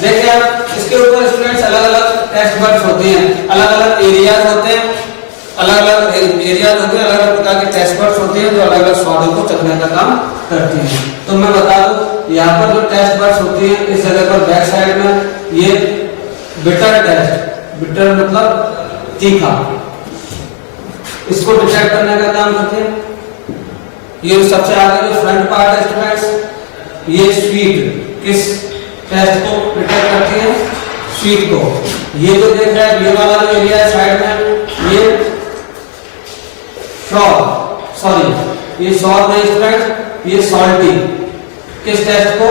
देखिए आप इसके ऊपर स्टूडेंट्स अलग अलग टेस्ट बड्स होते हैं, अलग अलग एरियाज होते हैं, अलग अलग एरियाज होते हैं, अलग अलग प्रकार के टेस्ट बड्स होते हैं जो अलग अलग स्वादों को चखने का काम करती हैं। तो मैं बता दूं यहाँ पर जो टेस्ट बड्स होती है इस जगह पर बैक साइड में ये बिटर टेस्ट, बिटर मतलब तीखा, इसको डिटेक्ट करने का काम करते हैं। ये सबसे आगे जो फ्रंट पार्ट है स्टूडेंट्स, ये स्वीट, किस टेस्ट को डिटेक्ट करती है? स्वीट को। ये जो देख रहे हैं ये वाला जो एरिया है साइड में, ये ये सॉर नहीं स्टूडेंट्स, ये सॉल्टी, किस टेस्ट को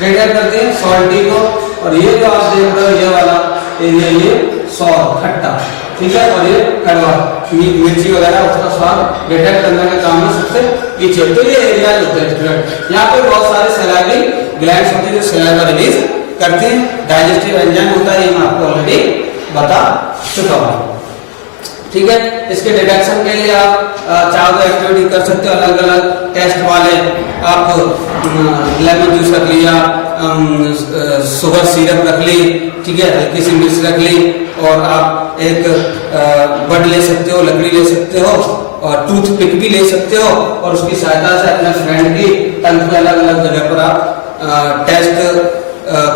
डिटेक्ट करती है? सॉल्टी को। और ये जो आप देख रहे हो ये वाला एरिया, ये सॉर, खट्टा, ठीक है, और ये कड़वा, मिर्ची वगैरह उसका स्वाद डिटेक्ट करने का काम है सबसे पीछे। तो ये एरिया होते हैं स्टूडेंट। यहाँ पे बहुत सारे सैलाइवरी ग्लैंड्स होती है जो सैलाइवा रिलीज करती हैं, डाइजेस्टिव एंजाइम होता है, ये मैं आपको ऑलरेडी बता चुका हूँ। ठीक है, इसके डिटेक्शन के लिए आप चाहो तो एक्टिविटी कर सकते हो, अलग अलग टेस्ट वाले। आप लेमन जूस रख लिया, शुगर सिरप रख ली, ठीक है, हल्की सी मिर्च रख ली, और आप एक बड ले सकते हो, लकड़ी ले सकते हो, और टूथ पिक भी ले सकते हो, और उसकी सहायता से अपने फ्रेंड की टंग पे अलग अलग जगह पर आप टेस्ट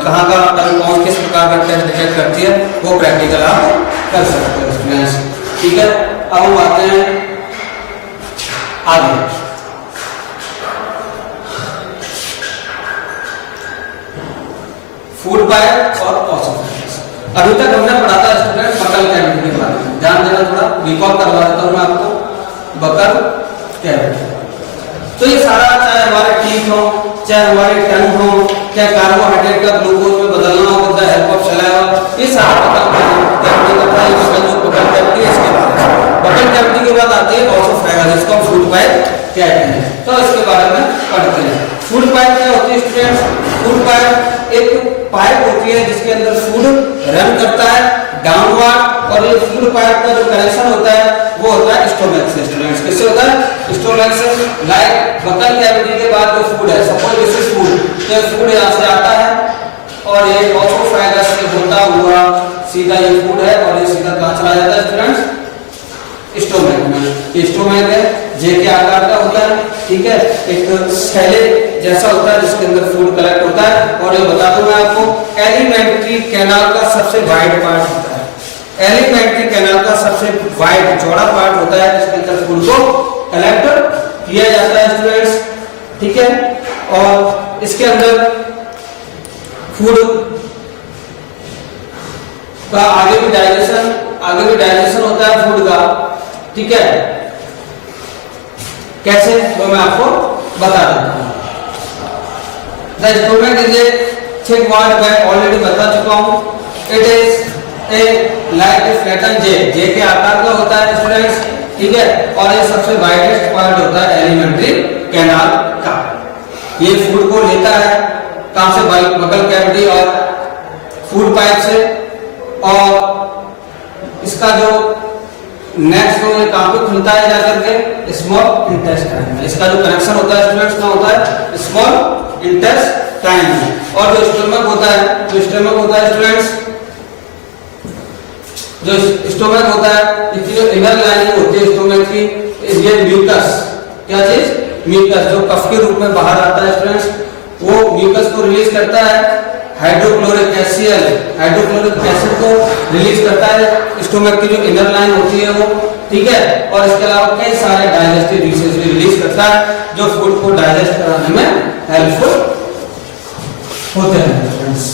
कहाँ का टंग कौन किस प्रकार का टेस्ट डिटेक्ट करती है वो प्रैक्टिकल आप कर सकते हो स्टूडेंट्स। ठीक है, अब हम आते हैं आगे। फूड पाइप और ऑसिफिकेंस। अभी तक हमने पढ़ा था स्टूडेंट बकल कैविटी के बारे में, ध्यान देना, थोड़ा रिकॉल करवा देता हूं मैं आपको। बकल कैविटी, तो ये सारा चाहे हमारे टीथ हो, चाहे हमारे टंग हो, चाहे कार्बोहाइड्रेट का ग्लूकोज में बदलना हो with the help of saliva, ये सारा बकल कैविटी करता है। बकल कैविटी इसके बाद, बकल कैविटी के बाद आती है ऑसिफिकेंस, जिसको हम फूड पाइप कहते हैं। तो इसके बारे में पढ़ते हैं। फूड पाइप क्या होती है स्टूडेंट्स? फूड पाइप एक पाइप होती है जिसके अंदर फूड रन करता है डाउनवर्ड, और ये फूड पाइप का जो कनेक्शन होता है वो होता है स्टोमक से स्टूडेंट्स। किससे होता है? स्टोमक से। लाइक बकल कैविटी के बाद जो फूड है, सपोज दिस इज फूड, तो फूड यहाँ से आता है और ये ऑसिफिकेंस से होता हुआ सीधा ये फूड है और ये सीधा कहाँ चला जाता है स्टूडेंट्स? स्टोमक में। ये स्टोमक है, जे के आकार का होता है, ठीक है, एक थैले जैसा होता है जिसके अंदर फूड कलेक्ट होता है। और ये बता दूं मैं आपको, एलिमेंट्री कैनाल का सबसे वाइड पार्ट होता है, एलिमेंट्री कैनाल का सबसे वाइड चौड़ा पार्ट होता है जिसके अंदर फूड को कलेक्ट किया जाता है स्टूडेंट्स। ठीक है, और इसके अंदर फूड का आगे भी डाइजेशन होता है फूड का। ठीक है, कैसे वो मैं आपको बता देता हूं। The stomach is a thick walled bag, already बता चुका हूं। It is a like a flatten J के आकार का होता है स्टूडेंट्स। ठीक है, और ये सबसे वाइडेस्ट पार्ट होता है एलिमेंट्री कैनाल का। ये फूड को लेता है कहां से? बकल कैविटी और फूड पाइप से, और इसका जो नेक्स्ट जो ये कहां पे खुलता है जाकर के? स्मॉल इंटेस्टाइन में। इसका जो कनेक्शन होता है स्टूडेंट्स कहां होता है? स्मॉल इंटेस्टाइन में। और जो स्टोमक होता है स्टूडेंट्स, जो स्टोमक होता है इसकी जो इनर लाइनिंग होती है स्टोमक की, ये म्यूकस, क्या चीज? म्यूकस, जो कफ के रूप में बाहर आता है स्टूडेंट्स, वो म्यूकस को रिलीज करता है हाइड्रोक्लोरिक एसिड को रिलीज करता है स्टोमक की जो इनर लाइन होती है वो। ठीक है, और इसके अलावा कई सारे डाइजेस्टिव जूसेस भी रिलीज करता है जो फूड को डाइजेस्ट कराने में हेल्पफुल होते हैं फ्रेंड्स।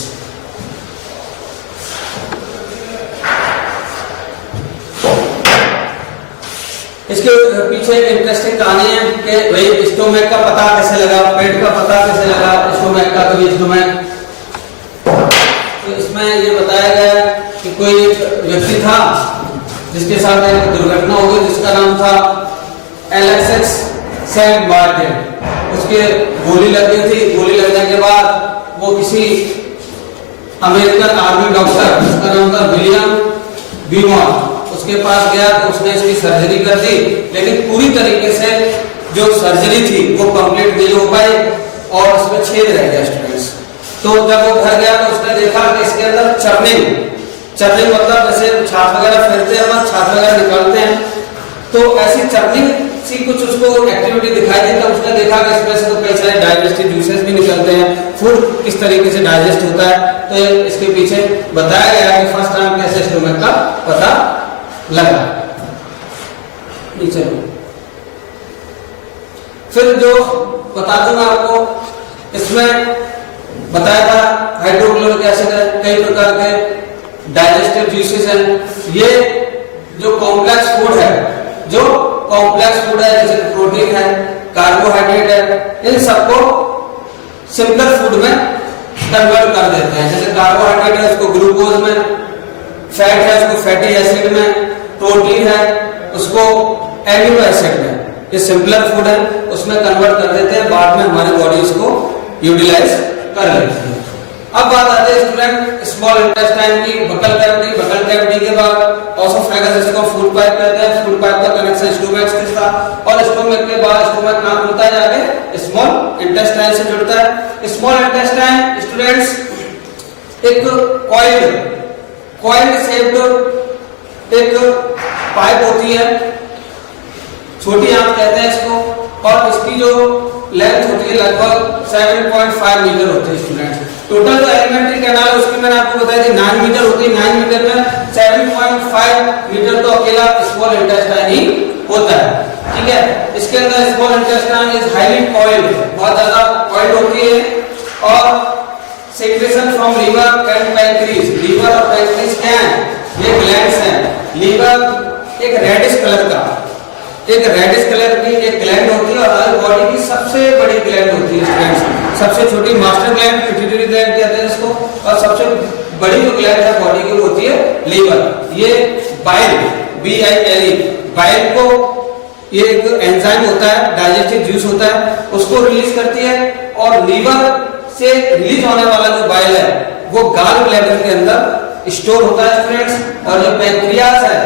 इसके पीछे एक इंटरेस्टिंग कहानी है कि भाई स्टोमक का पता कैसे लगा, पेट का पता कैसे लगा, स्टोमक का कभी स्टोमक। तो इसमें ये बताया गया कि कोई व्यक्ति था जिसके साथ एक दुर्घटना हो गई जिसका नाम था एलेक्सिस सेंट मार्टिन। उसके गोली लग गई थी, गोली लगने के बाद वो किसी अमेरिकन आर्मी डॉक्टर जिसका नाम था विलियम बीमॉर, उसके पास गया तो उसने इसकी सर्जरी कर दी, लेकिन पूरी तरीके से जो सर्जरी थी वो कंप्लीट नहीं हो पाई और उसमें छेद रह गया स्टूडेंट्स। तो जब वो घर गया तो उसने देखा कि इसके अंदर चर्निंग मतलब जैसे छाप वगैरह फेरते हैं और छाप वगैरह निकालते हैं, तो ऐसी चर्निंग सी कुछ उसको एक्टिविटी दिखाई दी। तो उसने देखा कि इसमें से तो कई सारे डाइजेस्टिव जूसेस भी निकलते हैं, फूड किस तरीके से डाइजेस्ट होता है। तो इसके पीछे बताया गया कि फर्स्ट टाइम कैसे स्टोमक का पता लगा। नीचे फिर जो बता दूं मैं आपको, इसमें बताया था हाइड्रोक्लोरिक एसिड है, कई प्रकार के डाइजेस्टिव जूसेस हैं। ये जो कॉम्प्लेक्स फूड है, जो कॉम्प्लेक्स फूड है जैसे प्रोटीन है, कार्बोहाइड्रेट है, इन सबको सिंपल फूड में कन्वर्ट कर देते हैं। जैसे कार्बोहाइड्रेट है उसको ग्लूकोज में, फैट है उसको फैटी एसिड में, प्रोटीन है उसको एमिनो एसिड में। ये सिंपलर फूड है, उसमें कन्वर्ट कर देते हैं, बाद में हमारी बॉडी उसको यूटिलाइज कर लेती है। अब बात आती है स्टूडेंट स्मॉल इंटेस्टाइन की, बकल कैविटी के बाद ऑसोफेगस, इसको फूड पाइप कहते हैं। फूड पाइप का कनेक्शन स्टोमक के साथ, और स्टोमक के बाद स्टोमक कहां खुलता है, जाके स्मॉल इंटेस्टाइन से जुड़ता है। स्मॉल इंटेस्टाइन स्टूडेंट्स एक कॉइल्ड शेप्ड एक पाइप होती है, छोटी आंत कहते हैं इसको, और इसकी जो लेंथ होती है लगभग 7.5 मीटर होती है स्टूडेंट्स। टोटल जो एलिमेंट्री कैनाल है उसकी मैंने आपको बताया थी 9 मीटर होती है। 9 मीटर में 7.5 मीटर तो अकेला स्मॉल इंटेस्टाइन ही होता है, ठीक है। इसके अंदर small intestine is highly coiled, बहुत ज्यादा कॉइल्ड होती है, और secretion from liver and pancreas, liver और पैंक्रीज क्या है, ये ग्लैंड्स हैं। लीवर एक रेडिश कलर की एक ग्लैंड होती है, और हमारी बॉडी की सबसे बड़ी ग्लैंड होती है स्टूडेंट्स। सबसे छोटी मास्टर ग्लैंड पिट्यूटरी ग्लैंड कहते हैं इसको, और सबसे बड़ी जो ग्लैंड है बॉडी की वो होती है लीवर। ये बाइल, BILE, बाइल को, ये एक एंजाइम होता है, डाइजेस्टिव जूस होता है, उसको रिलीज करती है, और लीवर से रिलीज होने वाला जो बाइल है वो गॉल ब्लैडर के अंदर स्टोर होता है स्टूडेंट्स। और जो पैंक्रियास है,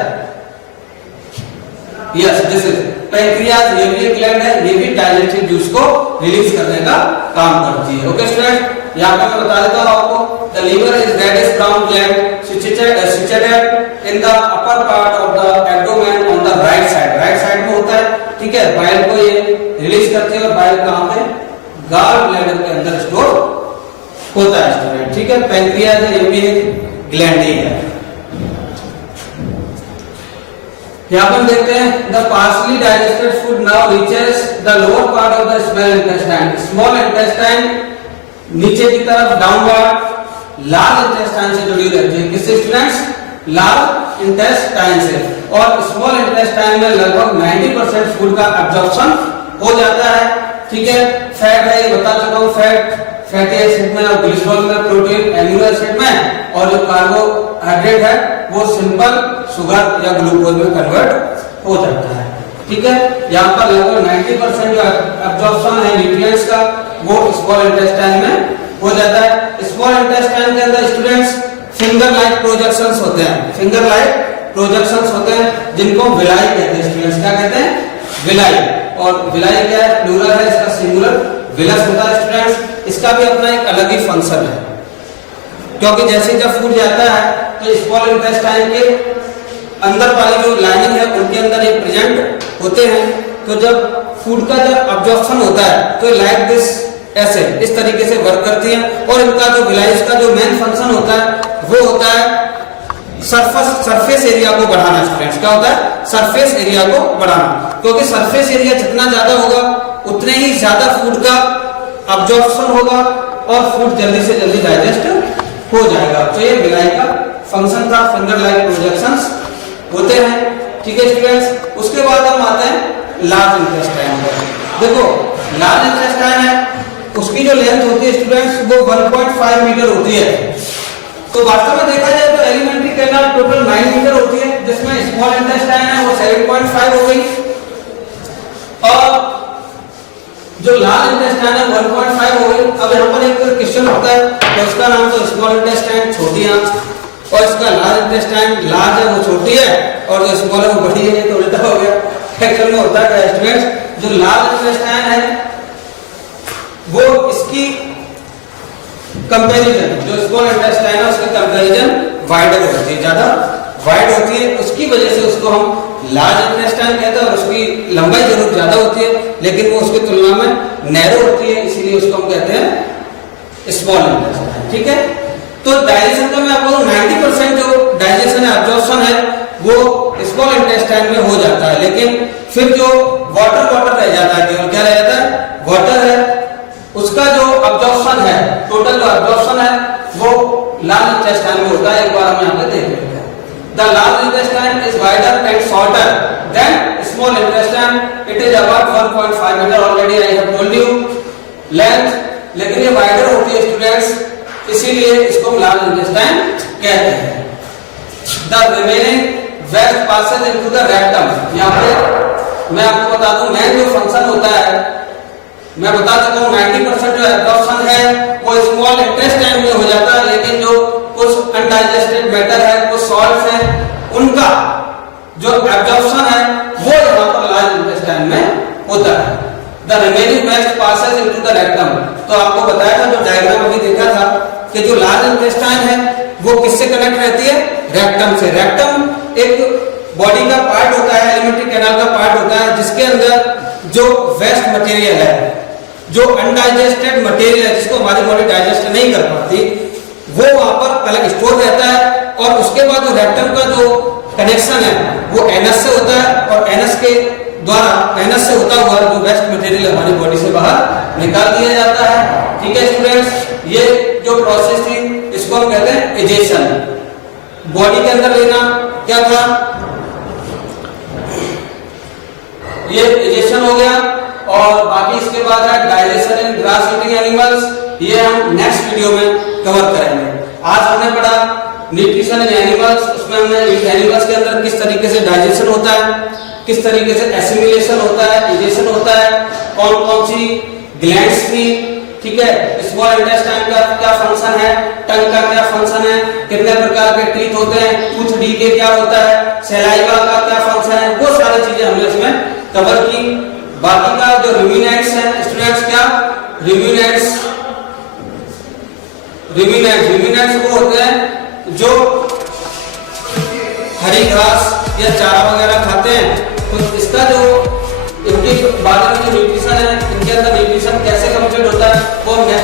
यस दिस इज पैंक्रियास, ये भी एक ग्लैंड है, ये भी डाइजेस्टिव जूस को रिलीज करने का काम करती है। ओके स्टूडेंट, यहाँ पे मैं बता देता हूँ आपको, the liver is reddish brown gland situated in the upper part of the abdomen on the right side में होता है, ठीक है। बाइल को ये रिलीज करती है, और बाइल कहाँ पे, गॉल ब्लैडर के अंदर स्टोर होता है स्टूडेंट, ठीक है। पैंक्रियास ये भी एक ग्लैंड ही है। यहाँ पर देखते हैं the partially digested food now reaches the lower part of the small intestine. Small intestine नीचे की तरफ डाउनवर्ड लार्ज इंटेस्टाइन से जुड़ी रहती है। किससे स्टूडेंट्स, लार्ज इंटेस्टाइन से। और स्मॉल इंटेस्टाइन में लगभग 90% फूड का एब्जॉर्प्शन हो जाता है, ठीक है। फैट है, ये बता चुका हूँ, फैटी एसिड में, और ग्लिसरॉल में, प्रोटीन एमिनो एसिड में, और जो कार्बोहाइड्रेट है वो सिंपल शुगर या ग्लूकोज में कन्वर्ट हो जाता है, ठीक है। यहाँ पर लगभग 90% जो एब्जॉर्प्शन है न्यूट्रिएंट्स का वो स्मॉल इंटेस्टाइन में हो जाता है। स्मॉल इंटेस्टाइन के अंदर स्टूडेंट्स फिंगर लाइक प्रोजेक्शंस होते हैं, जिनको विलाई कहते हैं स्टूडेंट्स। क्या कहते हैं, विलाई। और विलाई क्या है, प्लूरल है, इसका सिंगुलर विलस होता है स्टूडेंट्स। इसका भी अपना एक अलग ही फंक्शन है, क्योंकि जैसे जब फूड जाता है तो स्मॉल इंटेस्टाइन के अंदर वाली जो लाइनिंग है उनके अंदर एक प्रेजेंट होते हैं। तो जब फूड का जब अब्जॉर्प्शन होता है तो लाइक दिस, ऐसे इस तरीके से वर्क करती है। और इनका जो विलाइस का जो मेन फंक्शन होता है वो होता है सरफेस एरिया को बढ़ाना स्टूडेंट्स। क्या होता है, सरफेस एरिया को बढ़ाना, क्योंकि सरफेस एरिया जितना ज्यादा होगा उतने ही ज्यादा फूड का अब्जॉर्प्शन होगा और फूड जल्दी से जल्दी डाइजेस्ट हो जाएगा। तो ये विलाई का फंक्शन था, फिंगर लाइक प्रोजेक्शंस होते हैं, ठीक है स्टूडेंट्स। उसके बाद हम आते हैं लार्ज इंटेस्टाइन पर। देखो लार्ज इंटेस्टाइन है, उसकी जो लेंथ होती है स्टूडेंट्स वो 1.5 मीटर होती है। तो वास्तव में देखा जाए तो एलिमेंट्री कैनाल टोटल 9 मीटर होती है, जिसमें स्मॉल इंटेस्टाइन है वो 7.5 हो गई, और जो लार्ज इंटेस्टाइन है 1.5 हो गई। अब यहाँ पर एक क्वेश्चन होता है तो उसका नाम तो स्मॉल इंटेस्टाइन छोटी आंत, और इसका लार्ज इंटेस्टाइन लार्ज है वो छोटी है और जो स्मॉल है वो बड़ी है। ये तो उल्टा हो गया। एक्चुअल में होता है स्टूडेंट्स, जो लार्ज इंटेस्टाइन है वो इसकी कंपैरिजन, जो स्मॉल इंटेस्टाइन है उसके कंपैरिजन वाइडर होती है, ज्यादा वाइड होती है, उसकी वजह से उसको हम लार्ज इंटेस्टाइन कहते हैं और उसकी लंबाई जरूर ज्यादा होती है लेकिन वो उसकी तुलना में नैरो होती है, इसीलिए उसको हम कहते हैं स्मॉल इंटेस्टाइन। ठीक है, तो डाइजेशन का मैं आपको 90% जो डाइजेशन है, अब्जॉर्प्शन है वो स्मॉल इंटेस्टाइन में हो जाता है, लेकिन फिर जो वाटर रह जाता है, केवल क्या रह जाता है, वाटर है, उसका जो अब्जॉर्प्शन है, टोटल जो अब्जॉर्प्शन है वो लार्ज इंटेस्टाइन में होता है। एक बार हम यहाँ पे देख लेते हैं। The large intestine is wider and shorter than small intestine. It is about 1.5 meter. Already I have told you length, लेकिन ये wider होती है स्टूडेंट्स, इसीलिए इसको हम large intestine कहते हैं। The remaining waste passes into the rectum. यहाँ पे मैं आपको बता दूं मेन जो फंक्शन होता है, मैं बता चुका हूँ 90% जो एब्जॉर्प्शन है वो स्मॉल इंटेस्टाइन में हो जाता है, लेकिन जो कुछ अनडाइजेस्टेड मैटर है, कुछ सॉल्ट्स हैं, उनका जो एब्जॉर्प्शन है वो यहाँ पर लार्ज इंटेस्टाइन में होता है। The remaining waste passes into the rectum. तो आपको बताया था, जो डायग्राम अभी देखा था, कि जो लार्ज इंटेस्टाइन है वो किससे कनेक्ट रहती है, रेक्टम से। रेक्टम एक बॉडी का पार्ट होता है, एलिमेंट्री कैनाल का पार्ट होता है, जिसके अंदर जो वेस्ट मटेरियल है, जो अनडाइजेस्टेड मटेरियल है, जिसको हमारी बॉडी डाइजेस्ट नहीं कर पाती, वो वहां पर पहले स्टोर रहता है और उसके बाद जो रेक्टम का जो कनेक्शन है वो एनस से होता है और एनस के द्वारा, एनस से होता हुआ जो वेस्ट मटेरियल हमारी बॉडी से बाहर निकाल दिया जाता है। ठीक है स्टूडेंट्स, ये जो प्रोसेस थी इसको हम कहते हैं एजेशन। बॉडी के अंदर लेना क्या था, ये एजेशन हो गया। और बाकी इसके बाद है डाइजेशन इन ग्रास ईटिंग एनिमल्स, ये हम नेक्स्ट वीडियो में कवर करेंगे। आज हमने पढ़ा न्यूट्रिशन इन एनिमल्स, उसमें हमने एनिमल्स के अंदर किस तरीके से डाइजेशन होता है, किस तरीके से एसिमिलेशन होता है, डाइजेशन होता है, कौन कौन सी ग्लैंड्स थी, ठीक है, स्मॉल इंटेस्टाइन का क्या फंक्शन है, टंग का क्या फंक्शन है, कितने प्रकार के टीथ होते हैं, टूथ डीके क्या होता है, सलाइवा का क्या फंक्शन है, वो सारी चीजें हमने इसमें कवर की। बाकी का जो रुमिनेंट्स है स्टूडेंट्स, क्या रुमिनेंट्स वो होते हैं जो हरी घास या चारा वगैरह खाते हैं। तो इसका जो इनके बारे में जो न्यूट्रिशन है, इनके अंदर न्यूट्रिशन कैसे कंप्लीट होता है वो नेक्स्ट